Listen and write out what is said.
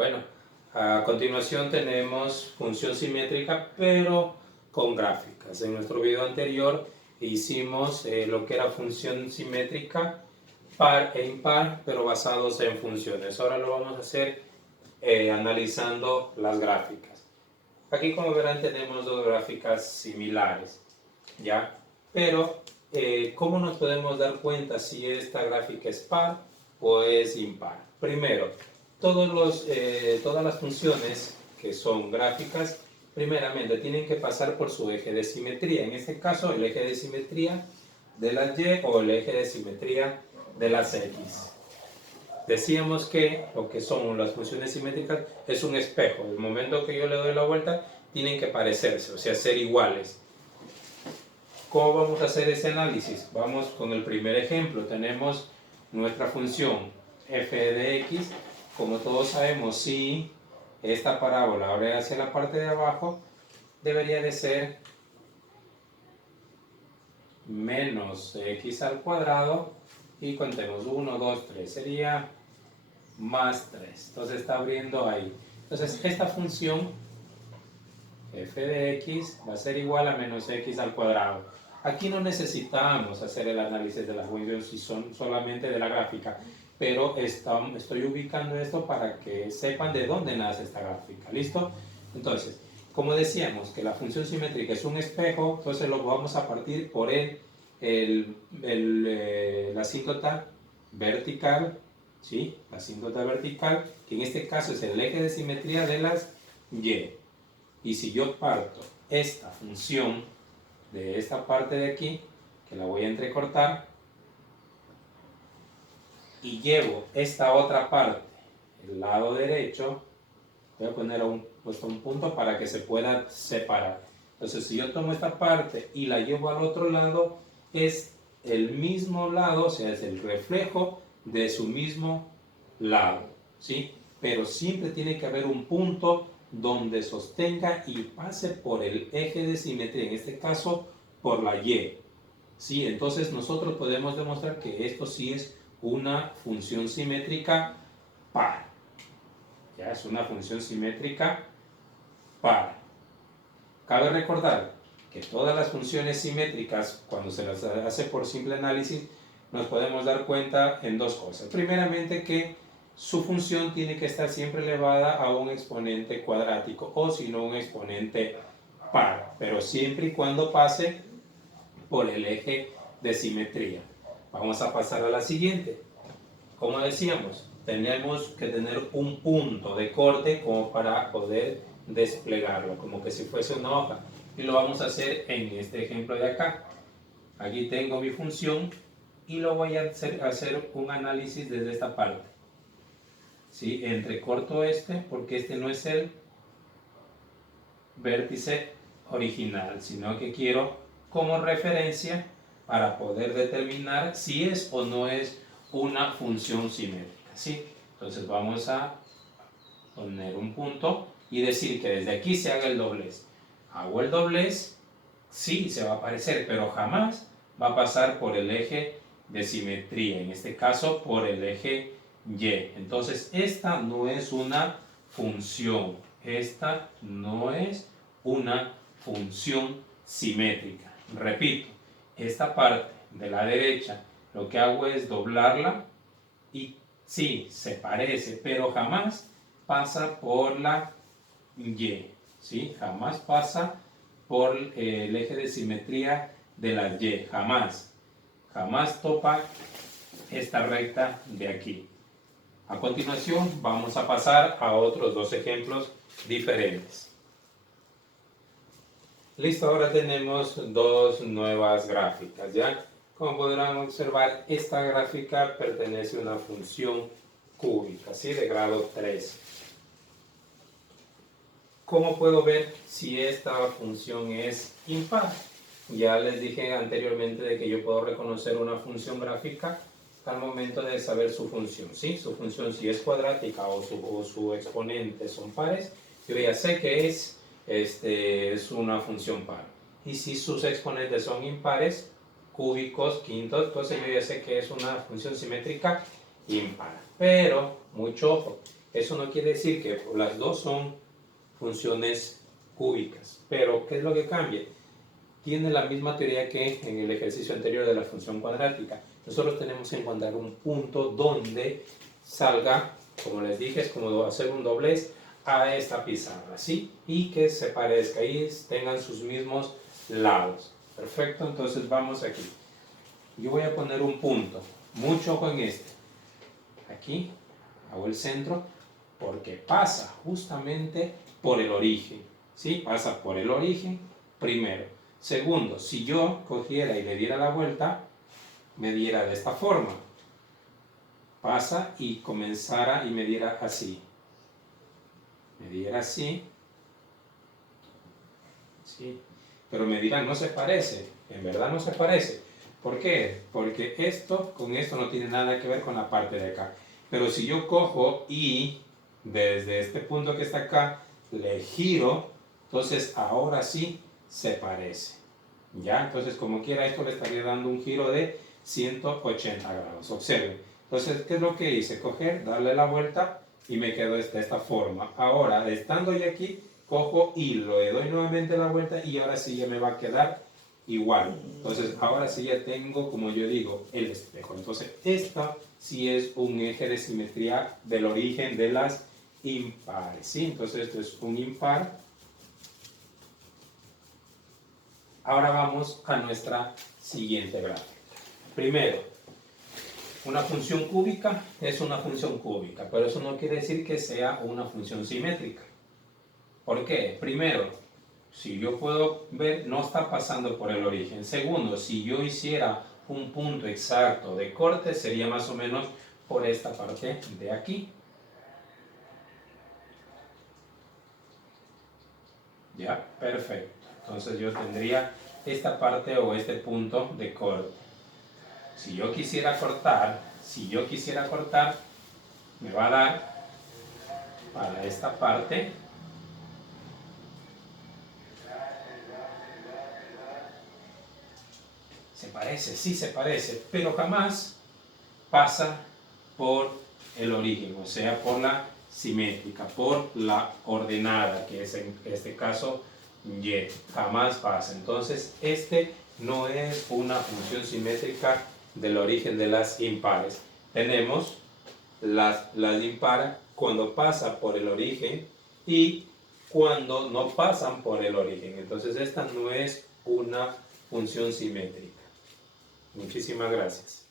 Bueno, a continuación tenemos función simétrica, pero con gráficas. En nuestro video anterior hicimos lo que era función simétrica par e impar, pero basados en funciones. Ahora lo vamos a hacer analizando las gráficas. Aquí, como verán, tenemos dos gráficas similares, ¿ya? Pero, ¿cómo nos podemos dar cuenta si esta gráfica es par o es impar? Primero, todas las funciones que son gráficas, primeramente tienen que pasar por su eje de simetría. En este caso, el eje de simetría de las Y o el eje de simetría de las X. Decíamos que lo que son las funciones simétricas es un espejo. El momento que yo le doy la vuelta, tienen que parecerse, o sea, ser iguales. ¿Cómo vamos a hacer ese análisis? Vamos con el primer ejemplo. Tenemos nuestra función f de x. Como todos sabemos, si esta parábola abre hacia la parte de abajo, debería de ser menos x al cuadrado. Y contemos 1, 2, 3. Sería más 3. Entonces está abriendo ahí. Entonces esta función f de x va a ser igual a menos x al cuadrado. Aquí no necesitamos hacer el análisis de las funciones si son solamente de la gráfica, pero estoy ubicando esto para que sepan de dónde nace esta gráfica. ¿Listo? Entonces, como decíamos que la función simétrica es un espejo, entonces lo vamos a partir por la asíntota vertical, ¿sí? La asíntota vertical, que en este caso es el eje de simetría de las y. Y si yo parto esta función de esta parte de aquí, que la voy a entrecortar, y llevo esta otra parte, el lado derecho, voy a poner puesto un punto para que se pueda separar. Entonces, si yo tomo esta parte y la llevo al otro lado, es el mismo lado, o sea, es el reflejo de su mismo lado, ¿sí? Pero siempre tiene que haber un punto donde sostenga y pase por el eje de simetría, en este caso por la Y. ¿Sí? Entonces nosotros podemos demostrar que esto sí es una función simétrica par. Ya es una función simétrica par. Cabe recordar que todas las funciones simétricas, cuando se las hace por simple análisis, nos podemos dar cuenta en dos cosas. Primeramente, que su función tiene que estar siempre elevada a un exponente cuadrático o si no un exponente par, pero siempre y cuando pase por el eje de simetría. Vamos a pasar a la siguiente. Como decíamos, tenemos que tener un punto de corte como para poder desplegarlo, como que si fuese una hoja. Y lo vamos a hacer en este ejemplo de acá. Aquí tengo mi función y lo voy a hacer un análisis desde esta parte. ¿Sí? Entrecorto este porque este no es el vértice original, sino que quiero como referencia para poder determinar si es o no es una función simétrica. ¿Sí? Entonces vamos a poner un punto y decir que desde aquí se haga el doblez. Hago el doblez, sí se va a aparecer, pero jamás va a pasar por el eje de simetría, en este caso por el eje Y. Entonces esta no es una función, esta no es una función simétrica. Repito, esta parte de la derecha lo que hago es doblarla y sí, se parece, pero jamás pasa por la Y, ¿sí? Jamás pasa por el eje de simetría de la Y, jamás. Jamás topa esta recta de aquí. A continuación vamos a pasar a otros dos ejemplos diferentes. Listo, ahora tenemos dos nuevas gráficas, ¿ya? Como podrán observar, esta gráfica pertenece a una función cúbica, ¿sí? De grado 3. ¿Cómo puedo ver si esta función es impar? Ya les dije anteriormente de que yo puedo reconocer una función gráfica al momento de saber su función, ¿sí? Su función, si es cuadrática o su exponente son pares, yo ya sé que es una función par. Y si sus exponentes son impares, cúbicos, quintos, entonces yo ya sé que es una función simétrica impar. Pero, mucho ojo, Eso no quiere decir que las dos son funciones cúbicas, pero ¿qué es lo que cambia? Tiene la misma teoría que en el ejercicio anterior de la función cuadrática. Nosotros tenemos que encontrar un punto donde salga, como les dije, es como hacer un doblez a esta pizarra, ¿sí? Y que se parezca y tengan sus mismos lados. Perfecto, entonces vamos aquí. Yo voy a poner un punto, mucho ojo en este. Aquí hago el centro porque pasa justamente por el origen, ¿sí? Pasa por el origen primero. Segundo, si yo cogiera y le diera la vuelta, me diera de esta forma. Pasa y comenzara y me diera así. Me diera así. ¿Sí? Pero me dirán, no se parece. En verdad no se parece. ¿Por qué? Porque esto con esto no tiene nada que ver con la parte de acá. Pero si yo cojo y desde este punto que está acá, le giro, entonces ahora sí se parece. ¿Ya? Entonces, como quiera, esto le estaría dando un giro de 180 grados. Observen. Entonces, ¿qué es lo que hice? Coger, darle la vuelta y me quedo de esta forma. Ahora, estando ya aquí, cojo y le doy nuevamente la vuelta y ahora sí ya me va a quedar igual. Entonces, ahora sí ya tengo, como yo digo, el espejo. Entonces, esta sí es un eje de simetría del origen de las impares. ¿Sí? Entonces, esto es un impar. Ahora vamos a nuestra siguiente gráfica. Primero, una función cúbica es una función cúbica, pero eso no quiere decir que sea una función simétrica. ¿Por qué? Primero, si yo puedo ver, no está pasando por el origen. Segundo, si yo hiciera un punto exacto de corte, sería más o menos por esta parte de aquí. ¿Ya? Perfecto. Entonces yo tendría esta parte o este punto de corte. Si yo quisiera cortar, me va a dar para esta parte. Se parece, sí se parece, pero jamás pasa por el origen, o sea, por la simétrica, por la ordenada, que es en este caso Y. Jamás pasa. Entonces, este no es una función simétrica del origen de las impares. Tenemos las impares cuando pasa por el origen y cuando no pasan por el origen. Entonces, esta no es una función simétrica. Muchísimas gracias.